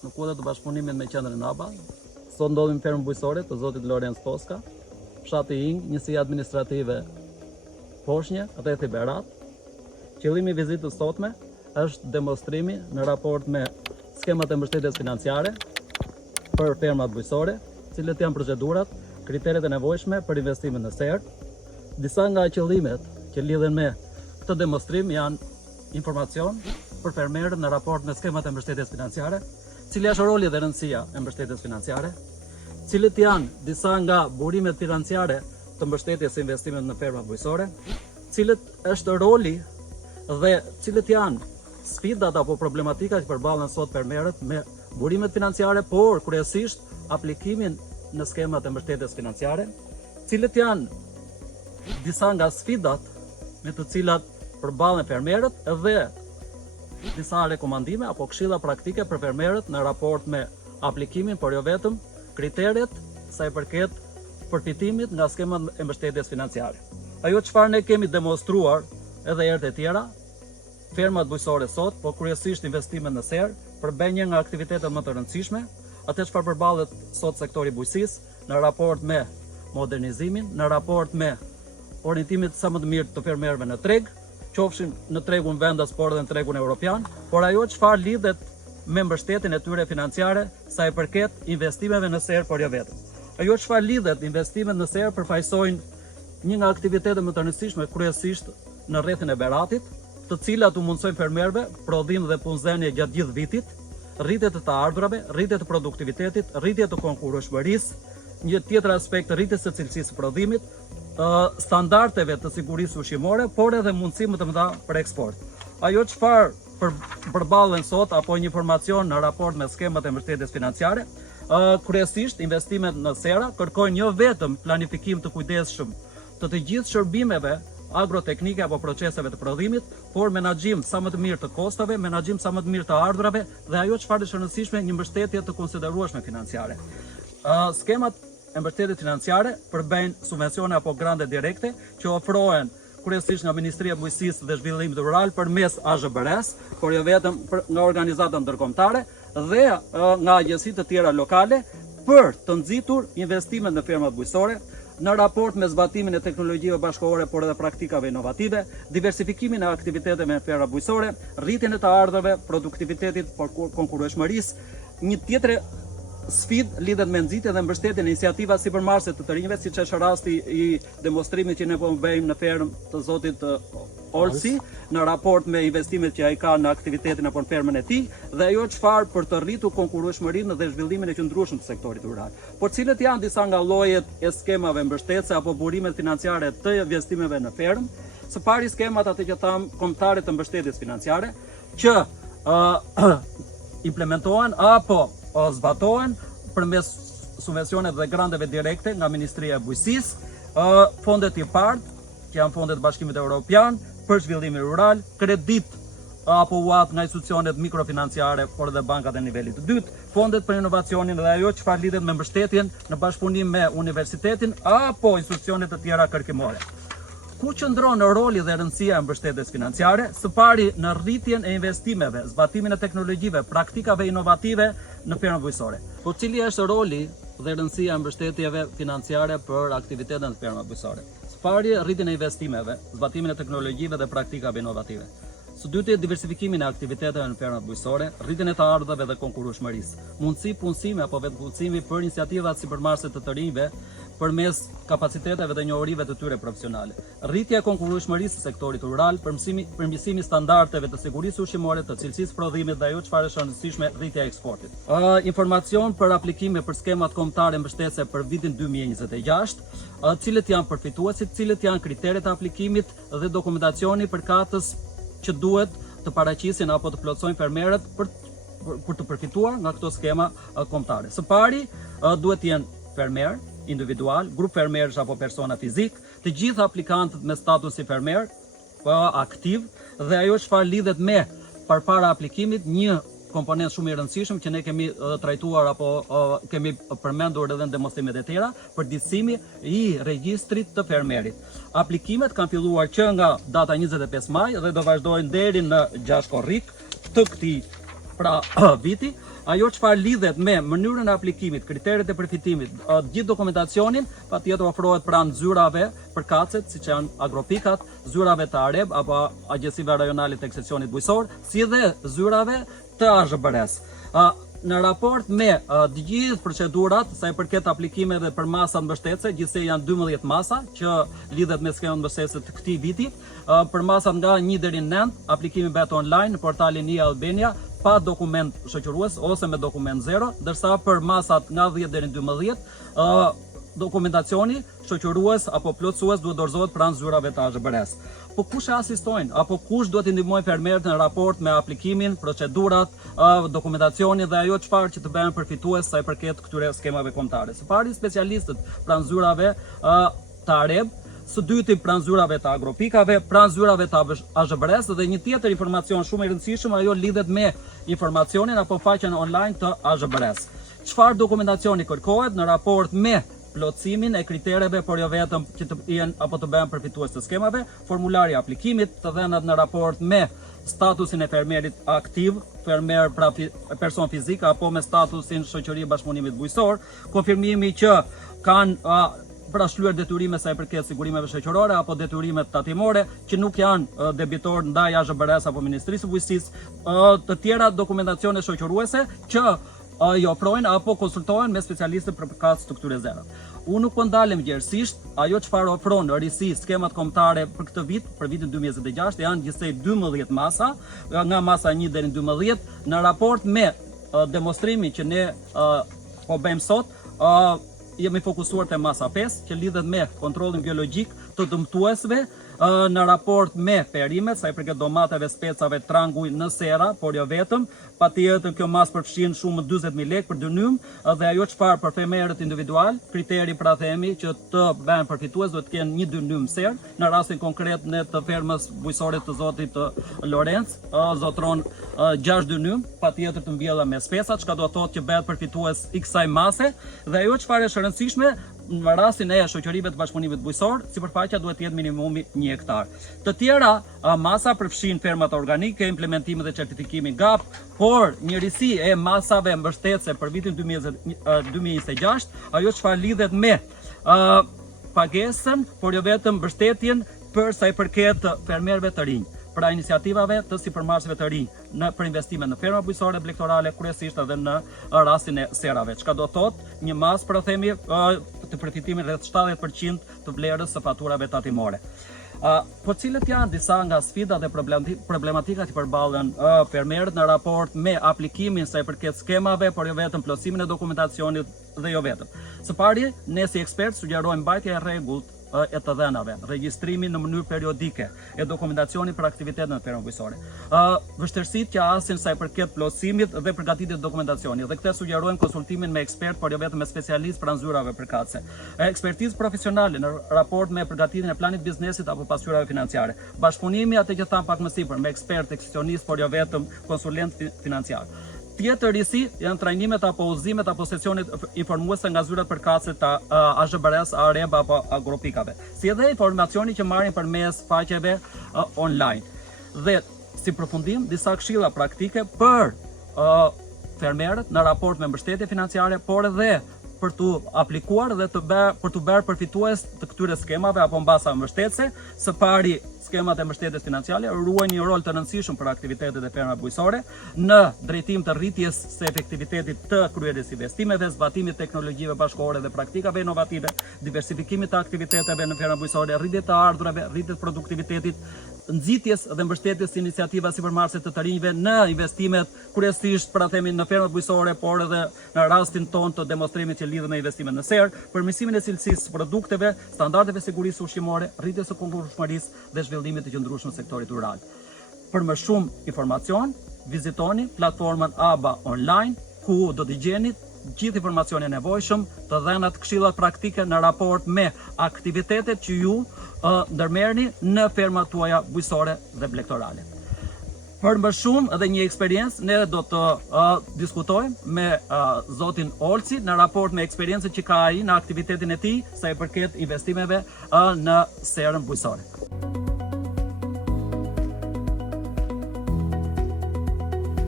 në kuadër të bashkëpunimit me qendrën ABA. Sot ndodhemi në fermën bujqësore të zotit Lorenz Toska, fshati Ing, njësia administrative Poshnjë, rrethi Berat. Qëllimi i vizitës sotme është demonstrimi në raport me skemat e mbështetjes financiare për fermat bujqësore, cilët janë procedurat, kriteret e nevojshme për investimin në SER. Disa nga qëllimet që lidhen me këtë demonstrim janë informacion për fermerët në raport me skemat e mbështetjes financiare, cili është roli dhe rëndësia e mbështetjes financiare, cilët janë disa nga burimet financiare të mbështetjes së investimit në fermat bujqësore, cilët është roli dhe cilët janë sfidat apo problematika që përballen sot fermerët me burimet financiare, por kryesisht aplikimin në skemat e mbështetjes financiare, cilët janë disa nga sfidat me të cilat përballen fermerët dhe disa rekomandime apo këshilla praktike për fermerët në raport me aplikimin, por jo vetëm kriteret sa i përket përfitimit nga skemat e mbështetjes financiare. Ajo çfarë ne kemi demonstruar edhe herët e tjera, fermat bujqësore sot, po kryesisht investimet në SER, përbën një nga aktivitetet më të rëndësishme, atë çfarë përballet sot sektori bujqësisë në raport me modernizimin, në raport me orientimin sa më të mirë të fermerëve në treg, qofshin në tregun vendas por edhe në tregun evropian, por ajo çfarë lidhet me mbështetjen e tyre financiare sa i përket investimeve në SER, por jo vetëm. Ajo çfarë lidhet investimet në SER përfaqësojnë një nga aktivitetet më të rëndësishme kryesisht në rrethin e Beratit, të cilat u mundsojnë fermerëve prodhim dhe punëzenie gjatë gjithë vitit, rritje të ardhurave, rritje të produktivitetit, rritje të konkurrueshmërisë, një tjetër aspekt rritjes së cilësisë së prodhimit, standardeve të sigurisë ushqimore, por edhe mundësi më të mëdha për eksport. Ajo çfarë përballen sot apo një informacion në raport me skemat e mbështetjes financiare, kryesisht investimet në SERA kërkojnë jo vetëm planifikim të kujdesshëm të gjithë shërbimeve agroteknike apo proceseve të prodhimit, por menaxhim sa më të mirë të kostave, menaxhim sa më të mirë të ardhurave dhe ajo çfarë është e rëndësishme, një mbështetje të konsiderueshme financiare. Skemat e mbështetjes financiare përbëjnë subvencione apo grante direkte që ofrohen kryesisht nga Ministria e Bujqësisë dhe Zhvillimit Rural përmes AZBR-s, por jo vetëm nga organizata ndërkombëtare dhe nga agjencitë të tjera lokale për të nxitur investimet në fermat bujqësore, në raport me zbatimin e teknologjive bashkëkohore por edhe praktikave inovative, diversifikimin e aktiviteteve në ferma bujqësore, rritjen e të ardhurave, produktivitetit por konkurrueshmërisë. Një tjetër sfidë lidhet me nxitjen dhe mbështetjen e iniciativave sipërmarrëse të rinjve, siç është rasti i demonstrimit që ne po bëjmë në fermë të zotit Olsi, në raport me investimet që ai ka në aktivitetin apo në fermën e tij, dhe ajo çfarë për të rritur konkurrueshmërinë dhe zhvillimin e qëndrueshëm të sektorit rural. Por cilët janë disa nga llojet e skemave mbështetëse apo burimet financiare të investimeve në fermë? Së pari skemat atë që tham kombëtare të mbështetjes financiare, që implementohen apo zbatohen përmes subvencioneve dhe granteve direkte nga Ministria e Bujqësisë, fondet IPARD, që janë fondet e Bashkimit Evropian për zhvillimin rural, kredit apo UAT nga institucionet mikrofinanciare, por edhe bankat e nivelit të dytë, fondet për inovacionin dhe ajo çfarë lidhet me mbështetjen në bashkëpunim me universitetin apo institucionet të tjera kërkimore. Ku qëndron roli dhe rëndësia e mbështetjes financiare? Së pari në rritjen e investimeve, zbatimin e teknologjive, praktikave inovative në fermat bujqësore. Po cili është roli dhe rëndësia e mbështetjeve financiare për aktivitetet në fermat bujqësore? Së pari rritjen e investimeve, zbatimin e teknologjive dhe praktikave inovative. Së dyti diversifikimin e aktiviteteve në fermat bujqësore, rritjen e të ardhurave dhe konkurrueshmërisë. Mundësi punësimi apo vetëpunësimi për iniciativat sipërmarrëse të rinjve përmes kapaciteteve dhe njohurive të tyre profesionale. Rritja e konkurrueshmërisë së sektorit rural, përmirësimi standardeve të sigurisë ushqimore, të cilësisë prodhimit dhe ajo çfarë është e rëndësishme, rritja e eksportit. Informacion për aplikime për skemat kombëtare mbështetëse për vitin 2026, cilët janë përfituesit, cilët janë kriteret e aplikimit dhe dokumentacioni përkatës që duhet të paraqisin apo të plotësojnë fermerët për të përfituar nga këto skema kombëtare. Së pari duhet të jenë fermer individual, grup fermerësh apo persona fizik, të gjithë aplikantët me status si fermer, aktiv, dhe ajo çfarë lidhet me përpara aplikimit një komponent shumë i rëndësishëm që ne kemi trajtuar apo kemi përmendur edhe në demonstrimet e tjera, përditësimi i regjistrit të fermerit. Aplikimet kanë filluar që nga data 25 maj dhe do vazhdojnë deri në 6 korrik të këtij viti. ajo çfarë lidhet me mënyrën e aplikimit, kriteret e përfitimit, gjithë dokumentacionin, patjetër ofrohet pranë zyrave përkatëse, siç janë agropikat, zyrave të AREB apo agjësive rajonale të seksionit bujqësor, si dhe zyrave të AZBR-s. Në raport me të gjithë procedurat sa i përket aplikimeve për masa mbështetëse, gjithsej janë 12 masa që lidhet me skemën mbështetëse të këtij viti. Për masat nga 1 deri në 9, aplikimi bëhet online në portalin e-Albania pa dokument shoqërues ose me dokument zero, ndërsa për masat nga 10 deri në 12, dokumentacioni shoqërues apo plotësues duhet dorëzohet pranë zyrave të AZBR-s. Po kush e asistojnë apo kush duhet i ndihmojnë fermerët në raport me aplikimin, procedurat, dokumentacionin dhe ajo çfarë që të bëhen përfitues sa i përket këtyre skemave kombëtare. Së pari specialistët pranë zyrave të AREB, së dyti pranë zyrave të agropikave, pranë zyrave të AZBR-s dhe një tjetër informacion shumë i rëndësishëm, ajo lidhet me informacionin apo faqen online të AZBR-s. Çfarë dokumentacioni kërkohet në raport me plotësimin e kritereve, por jo vetëm që të jenë apo të bëhen përfitues të skemave, formulari i aplikimit, të dhënat në raport me statusin e fermerit aktiv, fermer pra person fizik apo me statusin shoqëri bashkëpunimit bujqësor, konfirmimi që kanë parashluar detyrime sa i përket sigurimeve shoqërore apo detyrime tatimore që nuk janë debitor ndaj AZBR-s apo Ministrisë së Bujqësisë, të tjera dokumentacione shoqëruese që i ofrojnë apo konsultohen me specialistë për përkatës të këtyre zerave. Unë nuk po ndalem gjerësisht, ajo çfarë ofron në risi skemat kombëtare për këtë vit, për vitin 2026, janë gjithsej 12 masa, nga masa 1 deri në 12, në raport me demonstrimin që ne po bëjmë sot, jemi fokusuar te masa 5, që lidhet me kontrollin biologjik të dëmtuesve, në raport me perimet, sa i përket domateve, specave, tranguj në sera, por jo vetëm, patjetër kjo mas përfshin shumë 40.000 lekë për dënym, dhe ajo çfarë për fermerët individual, kriteri pra themi që të bëhen përfitues duhet të kenë një dënym ser, në rastin konkret ne të fermës bujqësore të zotit Lorenc, zotron 6 dënym, patjetër të mbjella me speca, çka do të thotë që bëhet përfitues i kësaj mase, dhe ajo çfarë është e rëndësishme, në rastin e shoqërive të bashkëpunimit bujqësor, sipërfaqja duhet të jetë minimumi 1 hektar. Të tjera masa përfshin fermat organike, implementimin dhe certifikimin GAP, por njërisi e masave mbështetëse për vitin 2026, ajo çfarë lidhet me pagesën, por jo vetëm mbështetjen për sa i përket fermerëve të rinj, pra iniciativave të sipërmarrësve të rinj për investime në ferma bujqësore blegtorale, kryesisht edhe në rastin e serave, çka do thotë një mas për themi të përfitimin rreth 70% të vlerës së faturave tatimore. Po cilët janë disa nga sfidat dhe problematikat që përballen fermerët në raport me aplikimin sa i përket skemave, por jo vetëm plotësimin e dokumentacionit dhe jo vetëm. Së pari, ne si ekspertë sugjerojmë mbajtje e rregullt e të dhënave, regjistrimin në mënyrë periodike e dokumentacionit për aktivitetin në fermën bujqësore. Vështirësitë që asin sa i përket plotësimit dhe përgatitjes së dokumentacionit, dhe këtë sugjerojmë konsultimin me ekspert, por jo vetëm me specialistë pranë zyrave përkatëse. Ekspertizë profesionale në raport me përgatitjen e planit biznesit apo pasqyrave financiare. Bashkëpunimi atë që tham pak më sipër me ekspert eksesionist, por jo vetëm konsulent financiar. Tjetër risi janë trajnimet apo udhëzimet apo sesionet informuese nga zyrat përkatëse të AZBR-s, AREB apo agropikave, si edhe informacioni që marrin përmes faqeve online. Dhe si përfundim, disa këshilla praktike për fermerët në raport me mbështetje financiare, por edhe për të aplikuar dhe për të bërë përfitues të këtyre skemave apo mbasa mbështetëse. Së pari, skemat e mbështetjes financiare ruajnë një rol të rëndësishëm për aktivitetet e fermave bujqësore në drejtim të rritjes së efektivitetit të kryerjes investimeve, zbatimit të teknologjive bashkëkohore dhe praktikave inovative, diversifikimit të aktiviteteve në ferma bujqësore, rritje të ardhurave, rritje të produktivitetit, nxitjes dhe mbështetjes iniciativa sipërmarrëse të rinjve në investimet kryesisht pra themi në fermat bujqësore, por edhe në rastin ton të demonstrimit që lidhet me investimet në ser, përmirësimin e cilësisë së produkteve, standardeve sigurisë ushqimore, rritjes së konkurrenshmërisë dhe zhvillimit të qëndrueshëm të sektorit rural. Për më shumë informacion, vizitoni platformën ABA online, ku do t'i gjeni gjithë informacione e nevojshëm, të dhënat këshillat praktike në raport me aktivitetet që ju ndërmerrni në fermat tuaja bujqësore dhe blegtorale. Për më shumë edhe një eksperiencë, ne do të diskutojmë me zotin Olci në raport me eksperiencën që ka ai në aktivitetin e tij sa i përket investimeve në serën bujqësore.